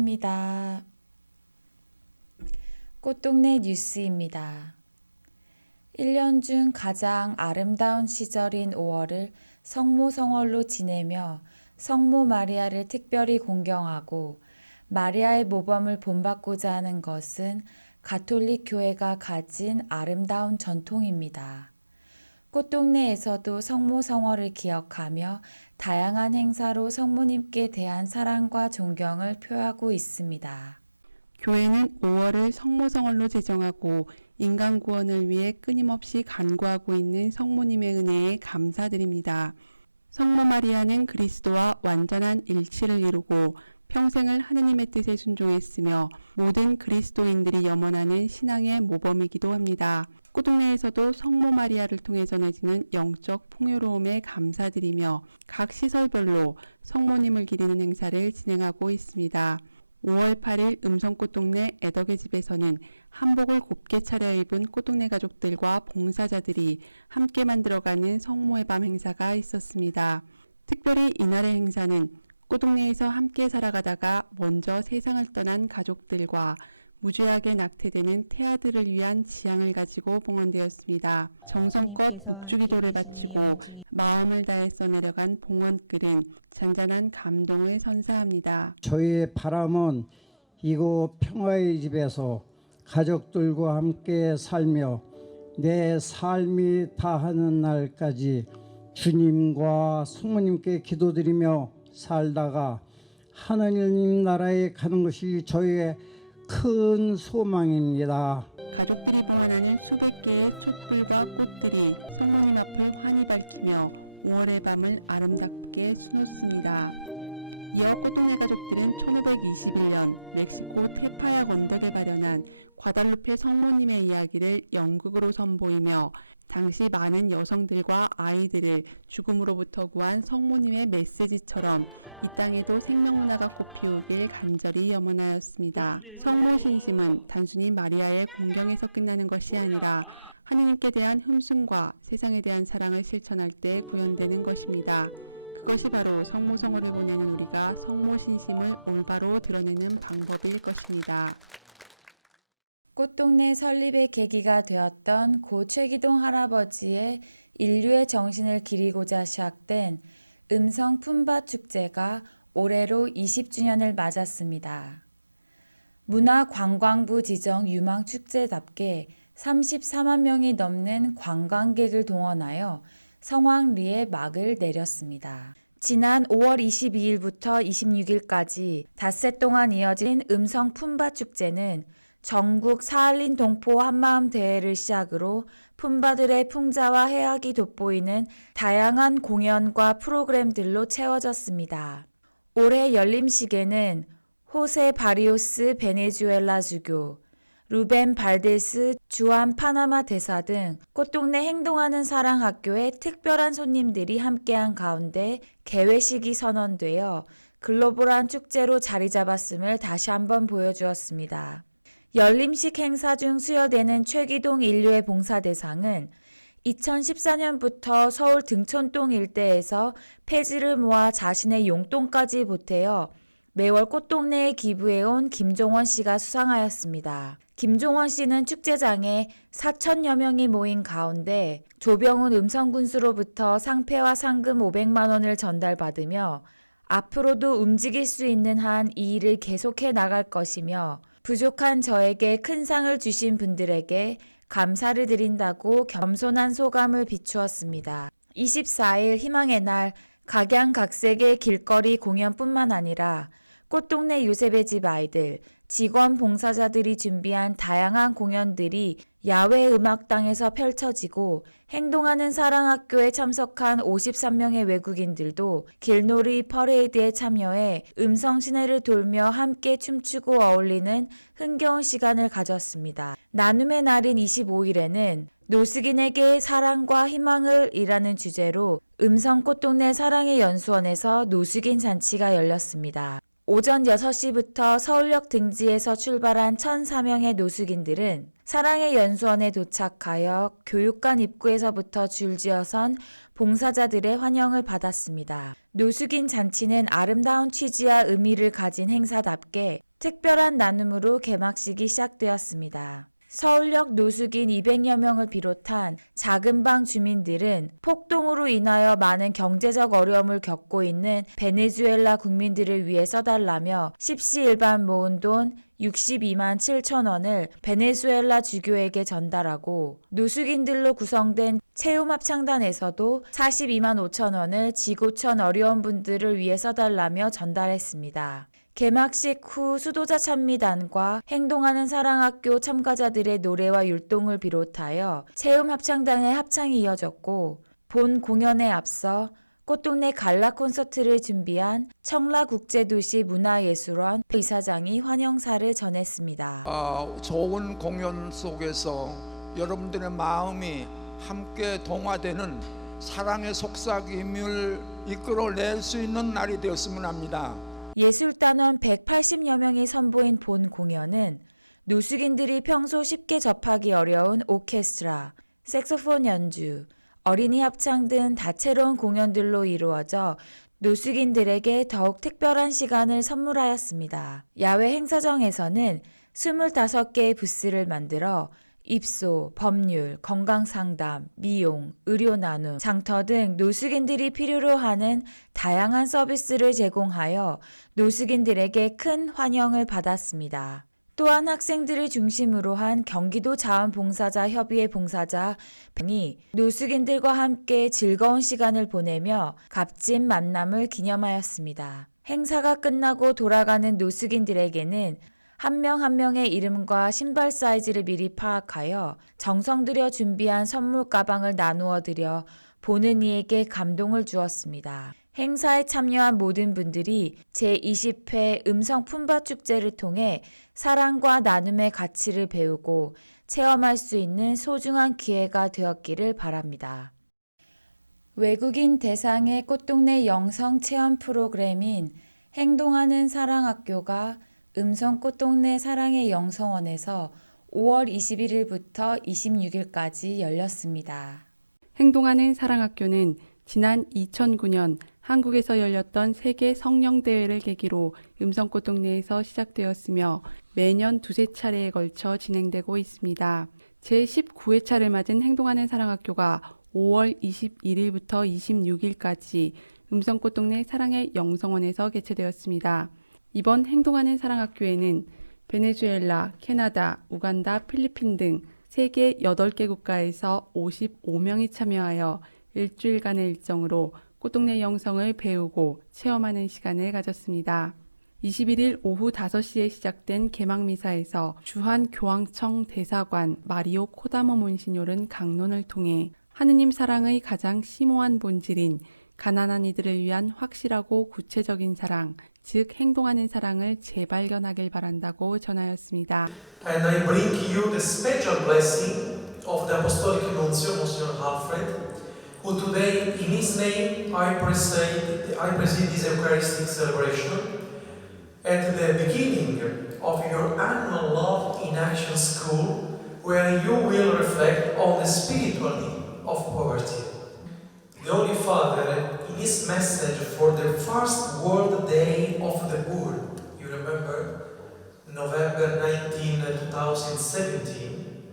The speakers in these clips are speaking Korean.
감사합니다. 꽃동네 뉴스입니다. 1년 중 가장 아름다운 시절인 5월을 성모성월로 지내며 성모 마리아를 특별히 공경하고 마리아의 모범을 본받고자 하는 것은 가톨릭 교회가 가진 아름다운 전통입니다. 꽃동네에서도 성모성월을 기억하며 다양한 행사로 성모님께 대한 사랑과 존경을 표하고 있습니다. 교회는 5월을 성모성월로 제정하고 인간 구원을 위해 끊임없이 간구하고 있는 성모님의 은혜에 감사드립니다. 성모 마리아는 그리스도와 완전한 일치를 이루고 평생을 하느님의 뜻에 순종했으며 모든 그리스도인들이 염원하는 신앙의 모범이기도 합니다. 꽃동네에서도 성모 마리아를 통해 전해지는 영적 풍요로움에 감사드리며 각 시설별로 성모님을 기리는 행사를 진행하고 있습니다. 5월 8일 음성꽃동네 애덕의 집에서는 한복을 곱게 차려입은 꽃동네 가족들과 봉사자들이 함께 만들어가는 성모의 밤 행사가 있었습니다. 특별히 이날의 행사는 꽃동네에서 함께 살아가다가 먼저 세상을 떠난 가족들과 무죄하게 낙태되는 태아들을 위한 지향을 가지고 봉헌되었습니다. 정성껏 묵주기도를 바치고 마음을 다해 써내려간 봉헌글은 잔잔한 감동을 선사합니다. 저희의 바람은 이곳 평화의 집에서 가족들과 함께 살며 내 삶이 다하는 날까지 주님과 성모님께 기도드리며 살다가 하나님 나라에 가는 것이 저희의 큰 소망입니다. 가족들이 봉헌하는 수백 개의 촛불과 꽃들이 성모님 앞을 환히 밝히며 5월의 밤을 아름답게 수놓습니다. 이어 꽃동네 가족들은 1521년 멕시코 테파약 언덕에 발현한 과달루페 성모님의 이야기를 연극으로 선보이며 당시 많은 여성들과 아이들을 죽음으로부터 구한 성모님의 메시지처럼 이 땅에도 생명문화가 꽃피우길 간절히 염원하였습니다. 성모 신심은 단순히 마리아의 공경에서 끝나는 것이 아니라 하느님께 대한 흠숭과 세상에 대한 사랑을 실천할 때 구현되는 것입니다. 그것이 바로 성모성월을 보내는 우리가 성모 신심을 올바로 드러내는 방법일 것입니다. 꽃동네 설립의 계기가 되었던 고 최기동 할아버지의 인류의 정신을 기리고자 시작된 음성 품바 축제가 올해로 20주년을 맞았습니다. 문화관광부 지정 유망축제답게 34만 명이 넘는 관광객을 동원하여 성황리에 막을 내렸습니다. 지난 5월 22일부터 26일까지 닷새 동안 이어진 음성 품바 축제는 전국 사할린 동포 한마음 대회를 시작으로 품바들의 풍자와 해악이 돋보이는 다양한 공연과 프로그램들로 채워졌습니다. 올해 열림식에는 호세 바리오스 베네수엘라 주교, 루벤 발데스 주한 파나마 대사 등 꽃동네 행동하는 사랑학교의 특별한 손님들이 함께한 가운데 개회식이 선언되어 글로벌한 축제로 자리 잡았음을 다시 한번 보여주었습니다. 열림식 행사 중 수여되는 최기동 인류의 봉사대상은 2014년부터 서울 등촌동 일대에서 폐지를 모아 자신의 용돈까지 보태어 매월 꽃동네에 기부해온 김종원 씨가 수상하였습니다. 김종원 씨는 축제장에 4천여 명이 모인 가운데 조병훈 음성군수로부터 상패와 상금 500만 원을 전달받으며 앞으로도 움직일 수 있는 한 이 일을 계속해 나갈 것이며 부족한 저에게 큰 상을 주신 분들에게 감사를 드린다고 겸손한 소감을 비추었습니다. 24일 희망의 날 각양각색의 길거리 공연뿐만 아니라 꽃동네 요셉의 집 아이들, 직원 봉사자들이 준비한 다양한 공연들이 야외 음악당에서 펼쳐지고 행동하는 사랑학교에 참석한 53명의 외국인들도 길놀이 퍼레이드에 참여해 음성 시내를 돌며 함께 춤추고 어울리는 흥겨운 시간을 가졌습니다. 나눔의 날인 25일에는 노숙인에게 사랑과 희망을 이라는 주제로 음성 꽃동네 사랑의 연수원에서 노숙인 잔치가 열렸습니다. 오전 6시부터 서울역 등지에서 출발한 1,004명의 노숙인들은 사랑의 연수원에 도착하여 교육관 입구에서부터 줄지어선 봉사자들의 환영을 받았습니다. 노숙인 잔치는 아름다운 취지와 의미를 가진 행사답게 특별한 나눔으로 개막식이 시작되었습니다. 서울역 노숙인 200여 명을 비롯한 작은 방 주민들은 폭동으로 인하여 많은 경제적 어려움을 겪고 있는 베네수엘라 국민들을 위해 써달라며 십시일반 모은 돈 62만 7천 원을 베네수엘라 주교에게 전달하고 노숙인들로 구성된 체험합창단에서도 42만 5천 원을 지구촌 어려운 분들을 위해 써달라며 전달했습니다. 개막식 후 수도자 찬미단과 행동하는 사랑학교 참가자들의 노래와 율동을 비롯하여 체험합창단의 합창이 이어졌고 본 공연에 앞서 꽃동네 갈라 콘서트를 준비한 청라국제도시 문화예술원 이사장이 환영사를 전했습니다. 좋은 공연 속에서 여러분들의 마음이 함께 동화되는 사랑의 속삭임을 이끌어낼 수 있는 날이 되었으면 합니다. 예술단원 180여 명이 선보인 본 공연은 노숙인들이 평소 쉽게 접하기 어려운 오케스트라, 색소폰 연주, 어린이 합창 등 다채로운 공연들로 이루어져 노숙인들에게 더욱 특별한 시간을 선물하였습니다. 야외 행사장에서는 25개의 부스를 만들어 입소, 법률, 건강상담, 미용, 의료 나눔, 장터 등 노숙인들이 필요로 하는 다양한 서비스를 제공하여 노숙인들에게 큰 환영을 받았습니다. 또한 학생들을 중심으로 한 경기도 자원봉사자 협의회 봉사자 이 노숙인들과 함께 즐거운 시간을 보내며 값진 만남을 기념하였습니다. 행사가 끝나고 돌아가는 노숙인들에게는 한 명 한 명의 이름과 신발 사이즈를 미리 파악하여 정성 들여 준비한 선물 가방을 나누어 드려 보는 이에게 감동을 주었습니다. 행사에 참여한 모든 분들이 제20회 음성 품바 축제를 통해 사랑과 나눔의 가치를 배우고 체험할 수 있는 소중한 기회가 되었기를 바랍니다. 외국인 대상의 꽃동네 영성 체험 프로그램인 행동하는 사랑학교가 음성 꽃동네 사랑의 영성원에서 5월 21일부터 26일까지 열렸습니다. 행동하는 사랑학교는 지난 2009년 한국에서 열렸던 세계 성령대회를 계기로 음성꽃동네에서 시작되었으며 매년 두세 차례에 걸쳐 진행되고 있습니다. 제19회차를 맞은 행동하는 사랑학교가 5월 21일부터 26일까지 음성꽃동네 사랑의 영성원에서 개최되었습니다. 이번 행동하는 사랑학교에는 베네수엘라, 캐나다, 우간다, 필리핀 등 세계 8개 국가에서 55명이 참여하여 일주일간의 일정으로 꽃동네 영성을 배우고 체험하는 시간을 가졌습니다. 21일 오후 5시에 시작된 개막미사에서 주한 교황청 대사관 마리오 코다모 몬시뇨른 강론을 통해 하느님 사랑의 가장 심오한 본질인 가난한 이들을 위한 확실하고 구체적인 사랑, 즉 행동하는 사랑을 재발견하길 바란다고 전하였습니다. And I bring you the special blessing of the Apostolic Nuncio, Monsignor Alfred, who today, in his name, I preside this Eucharistic celebration at the beginning of your annual Love in Action School, where you will reflect on the spiritual need of poverty. The Holy Father, in his message for the first World Day of the Poor, you remember, November 19, 2017,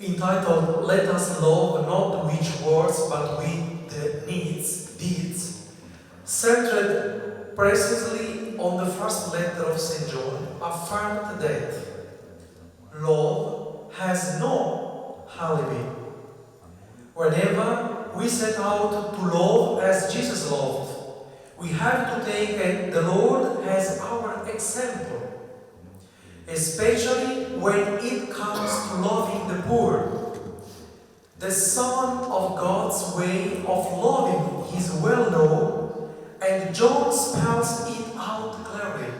entitled Let Us Love Not with Words but with the Deeds, centered precisely on the first letter of St. John, affirmed that love has no alibi. Whenever we set out to love as Jesus loved, we have to take the Lord as our example, especially when it comes to loving the poor. The Son of God's way of loving is well known, and John spells it out clearly.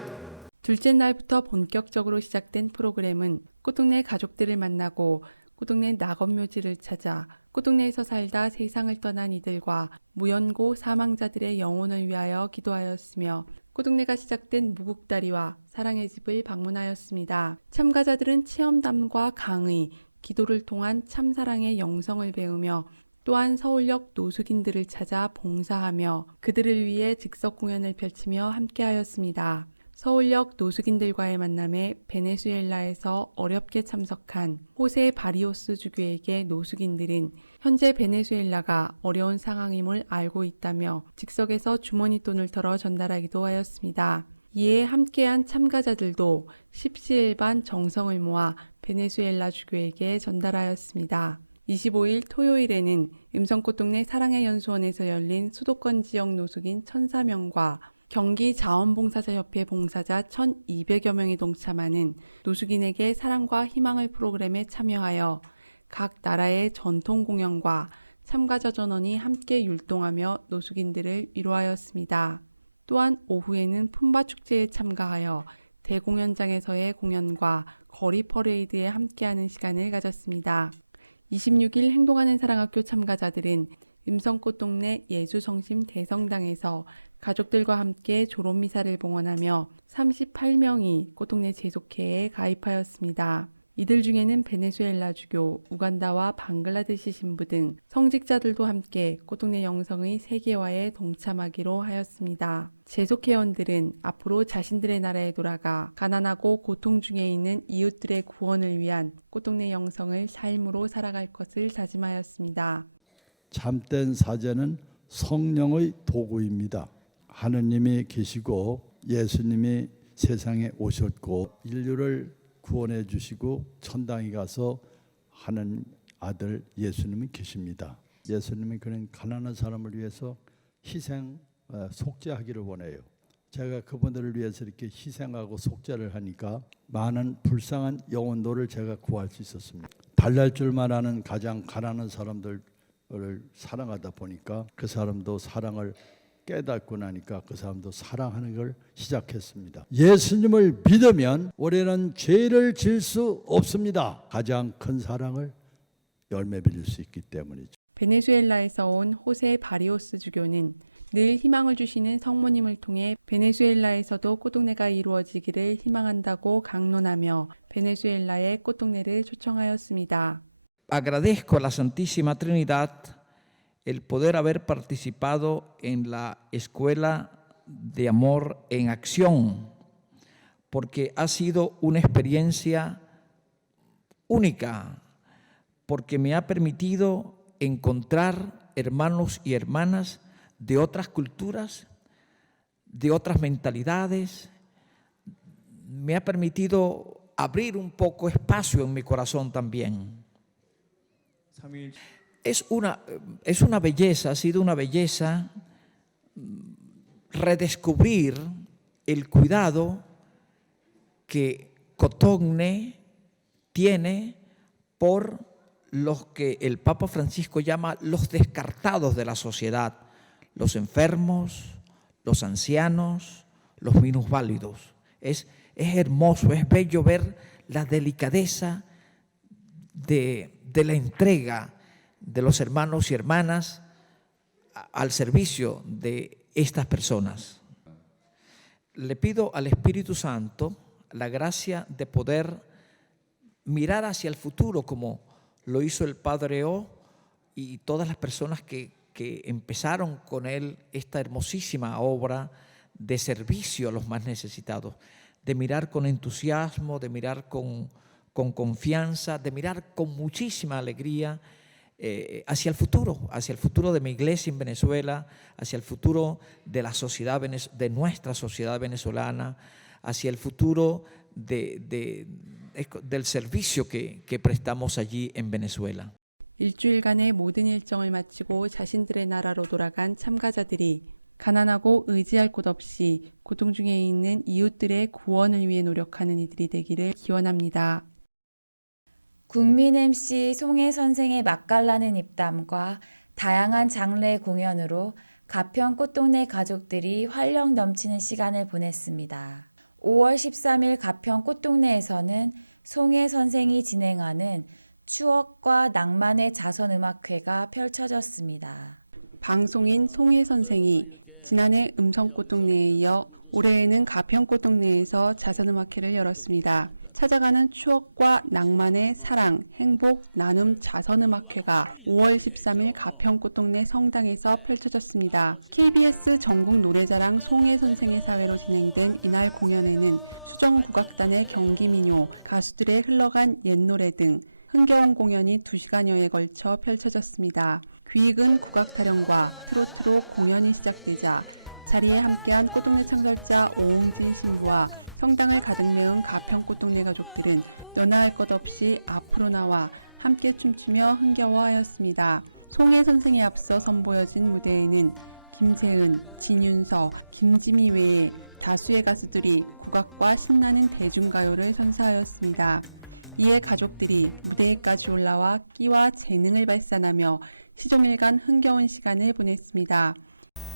둘째 날부터 본격적으로 시작된 프로그램은 꽃동네 가족들을 만나고 꽃동네 낙원묘지를 찾아 꽃동네에서 살다 세상을 떠난 이들과 무연고 사망자들의 영혼을 위하여 기도하였으며 꽃동네가 시작된 무국다리와 사랑의 집을 방문하였습니다. 참가자들은 체험담과 강의, 기도를 통한 참사랑의 영성을 배우며 또한 서울역 노숙인들을 찾아 봉사하며 그들을 위해 즉석 공연을 펼치며 함께하였습니다. 서울역 노숙인들과의 만남에 베네수엘라에서 어렵게 참석한 호세 바리오스 주교에게 노숙인들은 현재 베네수엘라가 어려운 상황임을 알고 있다며 즉석에서 주머니 돈을 털어 전달하기도 하였습니다. 이에 함께한 참가자들도 십시일반 정성을 모아 베네수엘라 주교에게 전달하였습니다. 25일 토요일에는 임성꽃동네 사랑의 연수원에서 열린 수도권 지역 노숙인 1,004명과 경기 자원봉사자협회 봉사자 1,200여 명이 동참하는 노숙인에게 사랑과 희망을 프로그램에 참여하여 각 나라의 전통 공연과 참가자 전원이 함께 율동하며 노숙인들을 위로하였습니다. 또한 오후에는 품바축제에 참가하여 대공연장에서의 공연과 거리 퍼레이드에 함께하는 시간을 가졌습니다. 26일 행동하는 사랑학교 참가자들은 임성꽃동네 예수성심 대성당에서 가족들과 함께 졸업미사를 봉헌하며 38명이 꽃동네 제속회에 가입하였습니다. 이들 중에는 베네수엘라 주교, 우간다와 방글라데시 신부 등 성직자들도 함께 꽃동네 영성의 세계화에 동참하기로 하였습니다. 제속회원들은 앞으로 자신들의 나라에 돌아가 가난하고 고통 중에 있는 이웃들의 구원을 위한 꽃동네 영성을 삶으로 살아갈 것을 다짐하였습니다. 참된 사제는 성령의 도구입니다. 하느님이 계시고 예수님이 세상에 오셨고 인류를 구원해 주시고 천당에 가서 하는 아들 예수님이 계십니다. 예수님이 그런 가난한 사람을 위해서 희생 속죄하기를 원해요. 제가 그분들을 위해서 이렇게 희생하고 속죄를 하니까 많은 불쌍한 영혼들을 제가 구할 수 있었습니다. 달랠 줄만 아는 가장 가난한 사람들을 사랑하다 보니까 그 사람도 사랑을 깨닫고 나니까 그 사람도 사랑하는 걸 시작했습니다. 예수님을 믿으면 우리는 죄를 질 수 없습니다. 가장 큰 사랑을 열매 맺을 수 있기 때문이죠. 베네수엘라에서 온 호세 바리오스 주교는 늘 희망을 주시는 성모님을 통해 베네수엘라에서도 꽃동네가 이루어지기를 희망한다고 강론하며 베네수엘라의 꽃동네를 초청하였습니다. Agradezco a la Santísima Trinidad el poder haber participado en la Escuela de Amor en Acción, porque ha sido una experiencia única, porque me ha permitido encontrar hermanos y hermanas de otras culturas, de otras mentalidades, me ha permitido abrir un poco espacio en mi corazón también. Es una belleza, ha sido una belleza redescubrir el cuidado que Cotogne tiene por los que el Papa Francisco llama los descartados de la sociedad, los enfermos, los ancianos, los minusválidos. Es hermoso, es bello ver la delicadeza de la entrega de los hermanos y hermanas al servicio de estas personas. Le pido al Espíritu Santo la gracia de poder mirar hacia el futuro como lo hizo el Padre O y todas las personas que empezaron con él esta hermosísima obra de servicio a los más necesitados, de mirar con entusiasmo, de mirar con confianza, de mirar con muchísima alegría hacia el futuro de mi iglesia en Venezuela, hacia el futuro de la sociedad, de nuestra sociedad venezolana, hacia el futuro del servicio que prestamos allí en Venezuela. 일주일간의 모든 일정을 마치고 자신들의 나라로 돌아간 참가자들이 가난하고 의지할 곳 없이 고통 중에 있는 이웃들의 구원을 위해 노력하는 이들이 되기를 기원합니다. 국민 MC 송혜 선생의 맛깔나는 입담과 다양한 장르의 공연으로 가평 꽃동네 가족들이 활력 넘치는 시간을 보냈습니다. 5월 13일 가평 꽃동네에서는 송혜 선생이 진행하는 추억과 낭만의 자선음악회가 펼쳐졌습니다. 방송인 송혜 선생이 지난해 음성꽃동네에 이어 올해에는 가평꽃동네에서 자선음악회를 열었습니다. 찾아가는 추억과 낭만의 사랑, 행복, 나눔 자선음악회가 5월 13일 가평꽃동네 성당에서 펼쳐졌습니다. KBS 전국 노래자랑 송혜선생의 사회로 진행된 이날 공연에는 수정국악단의 경기민요, 가수들의 흘러간 옛노래 등 흥겨운 공연이 2시간여에 걸쳐 펼쳐졌습니다. 귀익은 국악 타령과 트로트로 공연이 시작되자 자리에 함께한 꽃동네 창설자 오홍진 신부와 성당을 가득 메운 가평꽃동네 가족들은 너나 할 것 없이 앞으로 나와 함께 춤추며 흥겨워하였습니다. 송혜 선생에 앞서 선보여진 무대에는 김세은, 진윤서, 김지미 외에 다수의 가수들이 국악과 신나는 대중가요를 선사하였습니다. 이에 가족들이 무대에까지 올라와 끼와 재능을 발산하며 시종일관 흥겨운 시간을 보냈습니다.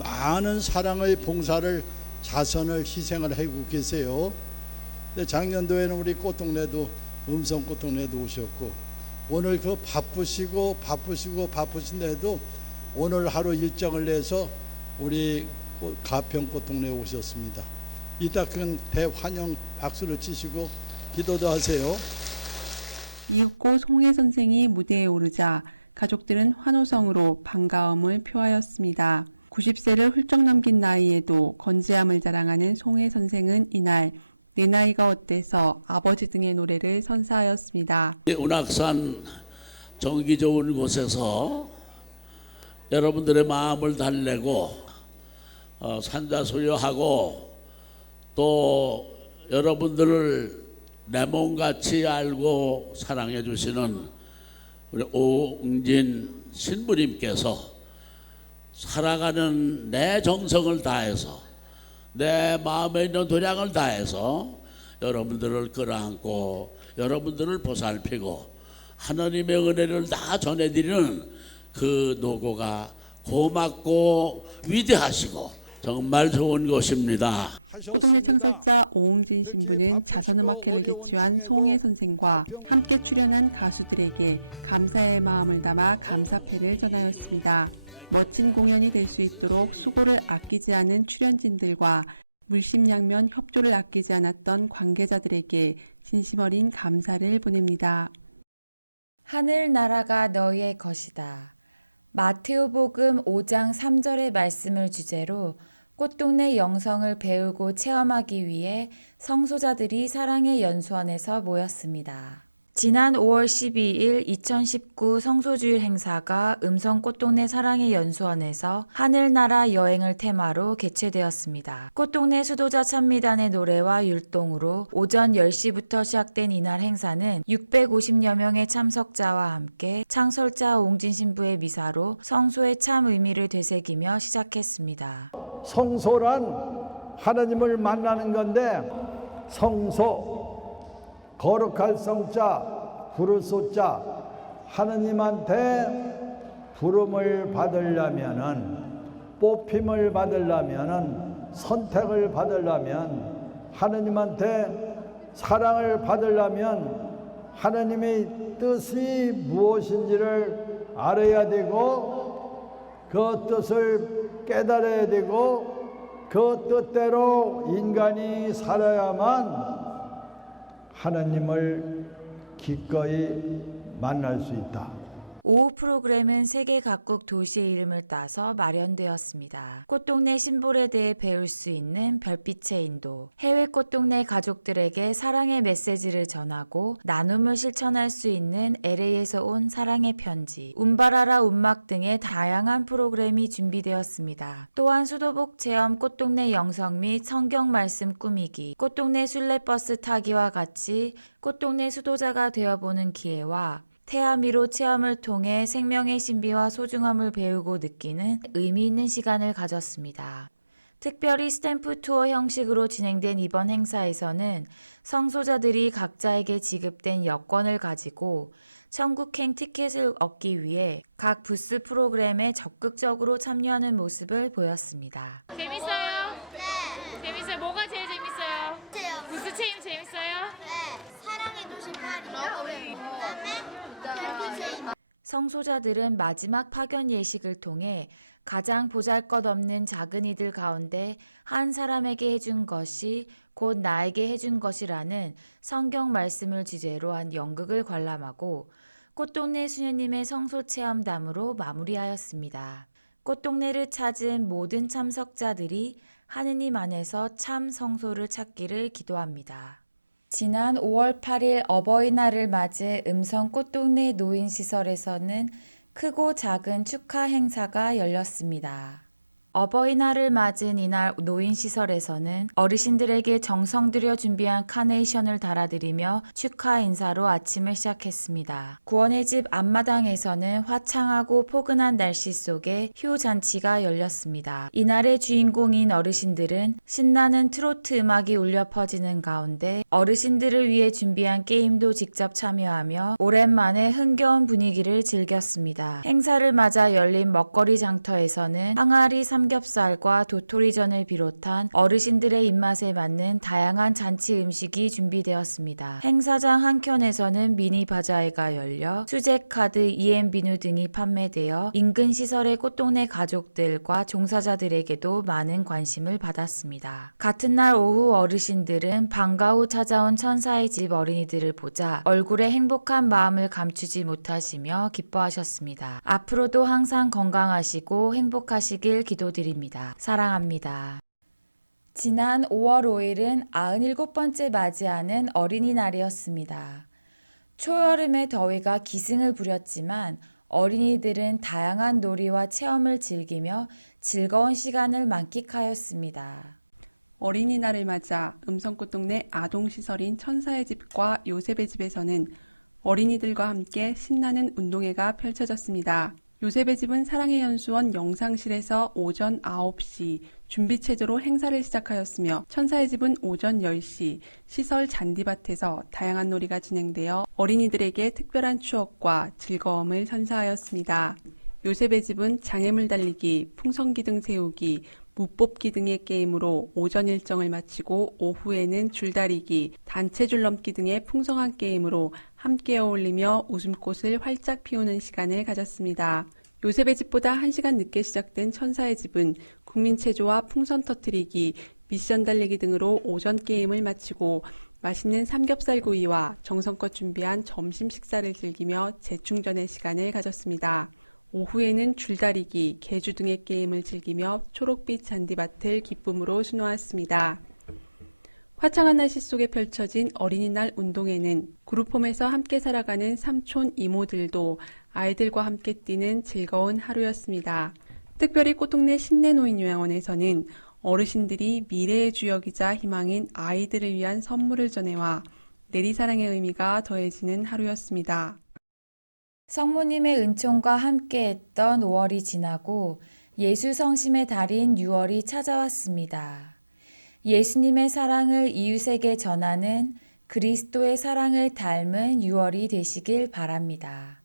많은 사랑의 봉사를 자선을 희생을 하고 계세요. 근데 작년도에는 우리 꽃동네도 음성 꽃동네도 오셨고 오늘 그 바쁘신데도 오늘 하루 일정을 내서 우리 가평 꽃동네에 오셨습니다. 이따 큰 대환영 박수를 치시고 기도도 하세요. 이윽고 송혜 선생이 무대에 오르자 가족들은 환호성으로 반가움을 표하였습니다. 90세를 훌쩍 넘긴 나이에도 건재함을 자랑하는 송혜 선생은 이날 내 나이가 어때서 아버지 등의 노래를 선사하였습니다. 운악산 정기 좋은 곳에서 여러분들의 마음을 달래고 산자소유하고 또 여러분들을 내 몸같이 알고 사랑해 주시는 우리 오응진 신부님께서 살아가는 내 정성을 다해서 내 마음에 있는 도량을 다해서 여러분들을 끌어안고 여러분들을 보살피고 하나님의 은혜를 다 전해드리는 그 노고가 고맙고 위대하시고 정말 좋은 것입니다. 꽃동네 창설자 오홍진 신부는 자선음악회를 개최한 송혜 선생과 함께 출연한 가수들에게 감사의 마음을 담아 감사패를 전하였습니다. 멋진 공연이 될 수 있도록 수고를 아끼지 않은 출연진들과 물심양면 협조를 아끼지 않았던 관계자들에게 진심 어린 감사를 보냅니다. 하늘나라가 너희의 것이다. 마테오복음 5장 3절의 말씀을 주제로 꽃동네 영성을 배우고 체험하기 위해 성소자들이 사랑의 연수원에서 모였습니다. 지난 5월 12일 2019 성소주일 행사가 음성 꽃동네 사랑의 연수원에서 하늘나라 여행을 테마로 개최되었습니다. 꽃동네 수도자 찬미단의 노래와 율동으로 오전 10시부터 시작된 이날 행사는 650여 명의 참석자와 함께 창설자 옹진 신부의 미사로 성소의 참 의미를 되새기며 시작했습니다. 성소란 하나님을 만나는 건데 성소 거룩할 성자 부를 소자 하느님한테 부름을 받으려면은 뽑힘을 받으려면은 선택을 받으려면 하느님한테 사랑을 받으려면 하나님의 뜻이 무엇인지를 알아야 되고 그 뜻을 깨달아야 되고 그 뜻대로 인간이 살아야만 하나님을 기꺼이 만날 수 있다. 오후 프로그램은 세계 각국 도시의 이름을 따서 마련되었습니다. 꽃동네 심볼에 대해 배울 수 있는 별빛의 인도, 해외 꽃동네 가족들에게 사랑의 메시지를 전하고 나눔을 실천할 수 있는 LA에서 온 사랑의 편지, 운바라라 운막 등의 다양한 프로그램이 준비되었습니다. 또한 수도복 체험 꽃동네 영성 및 성경 말씀 꾸미기, 꽃동네 순례버스 타기와 같이 꽃동네 수도자가 되어보는 기회와 태아미로 체험을 통해 생명의 신비와 소중함을 배우고 느끼는 의미 있는 시간을 가졌습니다. 특별히 스탬프 투어 형식으로 진행된 이번 행사에서는 성소자들이 각자에게 지급된 여권을 가지고 천국행 티켓을 얻기 위해 각 부스 프로그램에 적극적으로 참여하는 모습을 보였습니다. 재밌어요? 네. 재밌어요? 뭐가 제일 재밌어요? 부스 체험 재밌어요? 네. 사랑의 도시 파리. 성소자들은 마지막 파견 예식을 통해 가장 보잘것없는 작은 이들 가운데 한 사람에게 해준 것이 곧 나에게 해준 것이라는 성경 말씀을 주제로 한 연극을 관람하고 꽃동네 수녀님의 성소 체험담으로 마무리하였습니다. 꽃동네를 찾은 모든 참석자들이 하느님 안에서 참 성소를 찾기를 기도합니다. 지난 5월 8일 어버이날을 맞은 음성 꽃동네 노인시설에서는 크고 작은 축하 행사가 열렸습니다. 어버이날을 맞은 이날 노인시설에서는 어르신들에게 정성 들여 준비한 카네이션을 달아드리며 축하 인사로 아침을 시작했습니다. 구원의 집 앞마당에서는 화창하고 포근한 날씨 속에 효잔치가 열렸습니다. 이날의 주인공인 어르신들은 신나는 트로트 음악이 울려 퍼지는 가운데 어르신들을 위해 준비한 게임도 직접 참여하며 오랜만에 흥겨운 분위기를 즐겼습니다. 행사를 맞아 열린 먹거리 장터에서는 항아리 삼겹살과 도토리전을 비롯한 어르신들의 입맛에 맞는 다양한 잔치 음식이 준비되었습니다. 행사장 한켠에서는 미니 바자회가 열려 수제 카드, EM 비누 등이 판매되어 인근 시설의 꽃동네 가족들과 종사자들에게도 많은 관심을 받았습니다. 같은 날 오후 어르신들은 방과 후 찾아온 천사의 집 어린이들을 보자 얼굴에 행복한 마음을 감추지 못하시며 기뻐하셨습니다. 앞으로도 항상 건강하시고 행복하시길 기도드립니다. 사랑합니다. 지난 5월 5일은 97번째 맞이하는 어린이날이었습니다. 초여름의 더위가 기승을 부렸지만 어린이들은 다양한 놀이와 체험을 즐기며 즐거운 시간을 만끽하였습니다. 어린이날을 맞아 음성꽃동네 아동시설인 천사의 집과 요셉의 집에서는 어린이들과 함께 신나는 운동회가 펼쳐졌습니다. 요셉의 집은 사랑의 연수원 영상실에서 오전 9시 준비체조로 행사를 시작하였으며 천사의 집은 오전 10시 시설 잔디밭에서 다양한 놀이가 진행되어 어린이들에게 특별한 추억과 즐거움을 선사하였습니다. 요셉의 집은 장애물 달리기, 풍선기 등 세우기, 무뽑기 등의 게임으로 오전 일정을 마치고 오후에는 줄다리기, 단체 줄넘기 등의 풍성한 게임으로 함께 어울리며 웃음꽃을 활짝 피우는 시간을 가졌습니다. 요셉의 집보다 1시간 늦게 시작된 천사의 집은 국민체조와 풍선 터뜨리기, 미션 달리기 등으로 오전 게임을 마치고 맛있는 삼겹살구이와 정성껏 준비한 점심 식사를 즐기며 재충전의 시간을 가졌습니다. 오후에는 줄다리기, 계주 등의 게임을 즐기며 초록빛 잔디밭을 기쁨으로 수놓았습니다. 화창한 날씨 속에 펼쳐진 어린이날 운동회는 그룹홈에서 함께 살아가는 삼촌 이모들도 아이들과 함께 뛰는 즐거운 하루였습니다. 특별히 꽃동네 신내노인요양원에서는 어르신들이 미래의 주역이자 희망인 아이들을 위한 선물을 전해와 내리사랑의 의미가 더해지는 하루였습니다. 성모님의 은총과 함께했던 5월이 지나고 예수 성심의 달인 6월이 찾아왔습니다. 예수님의 사랑을 이웃에게 전하는 그리스도의 사랑을 닮은 6월이 되시길 바랍니다.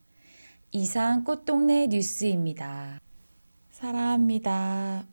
이상 꽃동네 뉴스입니다. 사랑합니다.